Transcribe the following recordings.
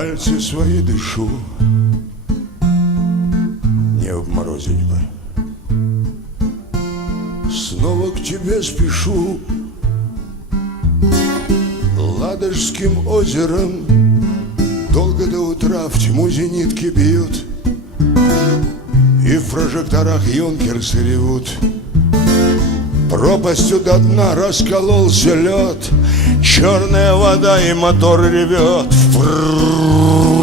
пальцы свои дышу, не обморозить бы. Снова к тебе спешу, Ладожским озером. Долго до утра в тьму зенитки бьют, и в прожекторах юнкерсы ревут. Пропастью до дна раскололся лед, черная вода и мотор ревет вправо.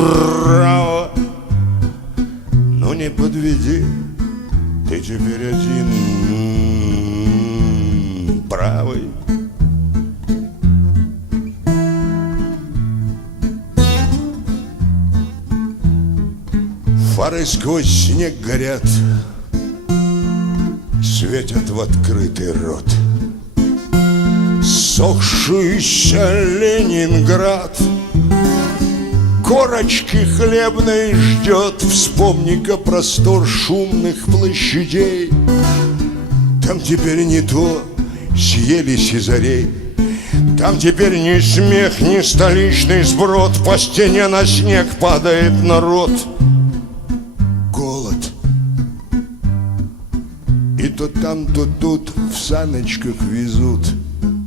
Ну не подведи, ты теперь один правый. Фары сквозь снег горят, светят в открытый рот. Сохшийся Ленинград корочки хлебной ждет. Вспомни-ка простор шумных площадей. Там теперь не то, съелись и зарей. Там теперь ни смех, ни столичный сброд. По стене на снег падает народ. Голод. И то там, то тут в саночках везут.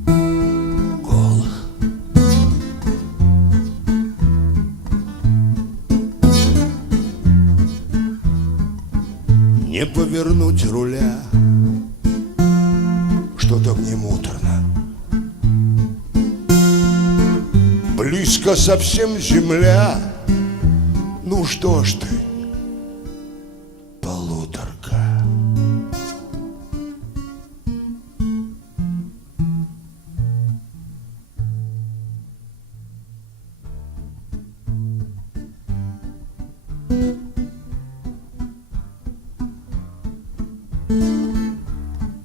Голых. Не повернуть руля, что-то мне муторно. Близко совсем земля. Ну что ж ты, полуторка.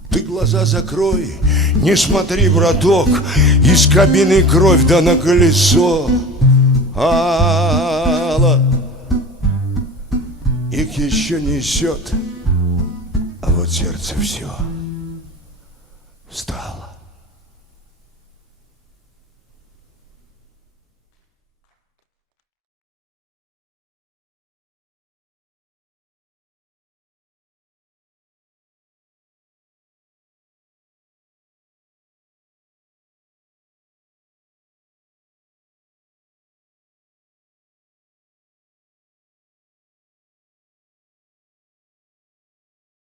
Ты глаза закрой, не смотри, браток, из кабины кровь да на колесо. Алла, их еще несет, а вот сердце все встало.